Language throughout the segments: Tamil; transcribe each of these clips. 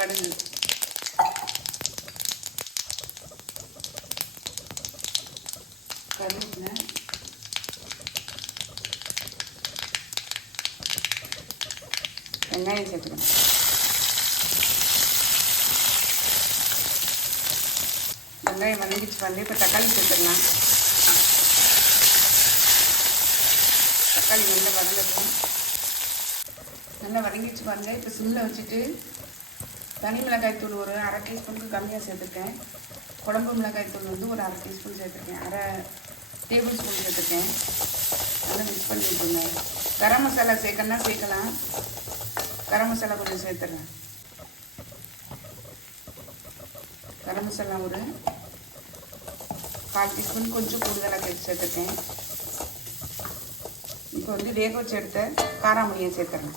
கடுகு, கருவேப்பிலை, வெங்காயம் சேர்த்துக்கணும். வெங்காயம் வதங்கிச்சு வந்து இப்போ தக்காளி சேர்த்துக்கலாம். தக்காளி நல்லா வதங்கட்டும். நல்லா வதங்கிச்சு பாருங்க. இப்போ சிம்மில் வச்சுட்டு தனி மிளகாய் தூள் ஒரு 1/2 டீஸ்பூனுக்கு கம்மியாக சேர்த்துருக்கேன். குழம்பு மிளகாய் தூள் வந்து ஒரு 1/2 டீஸ்பூன் சேர்த்துருக்கேன். 1/2 டேபிள் ஸ்பூன் சேர்த்துருக்கேன். நல்லா மிக்ஸ் பண்ணி விட்டுருங்க. கரம் மசாலா சேர்க்கணுன்னா சேர்க்கலாம். கரம் மசாலா கொஞ்சம் சேர்த்துறேன். கரம் மசாலா ஒரு 1/4 டீஸ்பூன் கொஞ்சம் கூடுதலாக சேர்த்துருக்கேன். இப்போ வந்து வேக வச்சு எடுத்த காராமணியை சேர்த்துறேன்.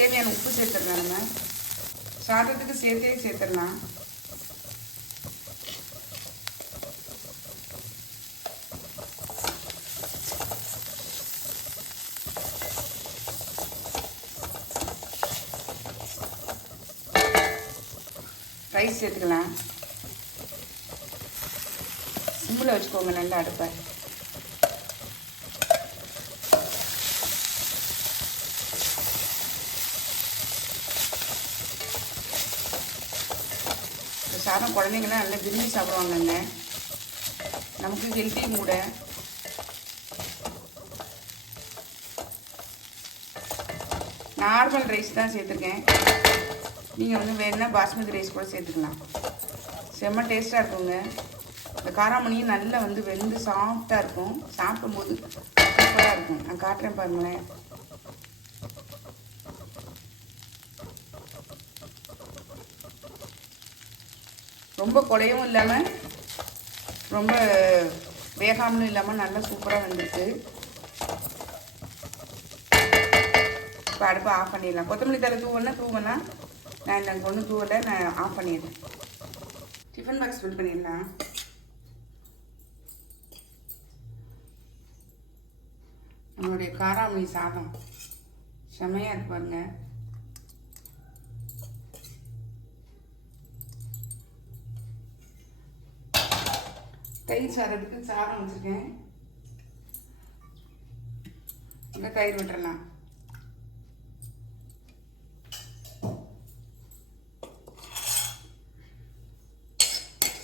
தேவையான உப்பு சேர்த்துடலாம். நம்ம சாதத்துக்கு சேர்த்தே சேர்த்துடலாம். ரைஸ் சேர்த்துக்கலாம். சிம்மில் வச்சுக்கோங்க நல்லா அடுப்பை. சாதம் குழந்தைங்களாம் நல்லா விரும்பி சாப்பிடுவாங்கங்க. நமக்கு ஹெல்த்தி கூட. நார்மல் ரைஸ் தான் சேர்த்துருக்கேன். நீங்கள் வந்து வேணுன்னா பாஸ்மதி ரைஸ் கூட சேர்த்துக்கலாம். செம்ம டேஸ்ட்டாக இருக்குங்க. இந்த காராமணியும் நல்லா வந்து வெந்து சாஃப்டாக இருக்கும். சாப்பிடும்போது சூப்பராக இருக்கும். நான் காட்டுறேன் பாருங்களேன். ரொம்ப குழையவும் இல்லாமல் ரொம்ப வேகாமலும் இல்லாமல் நல்லா சூப்பராக வந்துருக்கு. இப்போ அடுப்பை ஆஃப் பண்ணிடலாம். கொத்தமல்லி தலை தூவனா நான் இந்த ஒன்று தூவலை, நான் ஆஃப் பண்ணிடுறேன். டிஃபன் பாக்ஸ் ஃபில் பண்ணிடலாம். நம்மளுடைய காராமணி சாதம் செம்மையாக இருக்கு பாருங்க. தயிர் சாதத்துக்கு சாதம் வச்சுருக்கேன். இந்த தயிர் விட்டுறலாம்.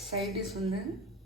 சைட் டிஷ் வந்து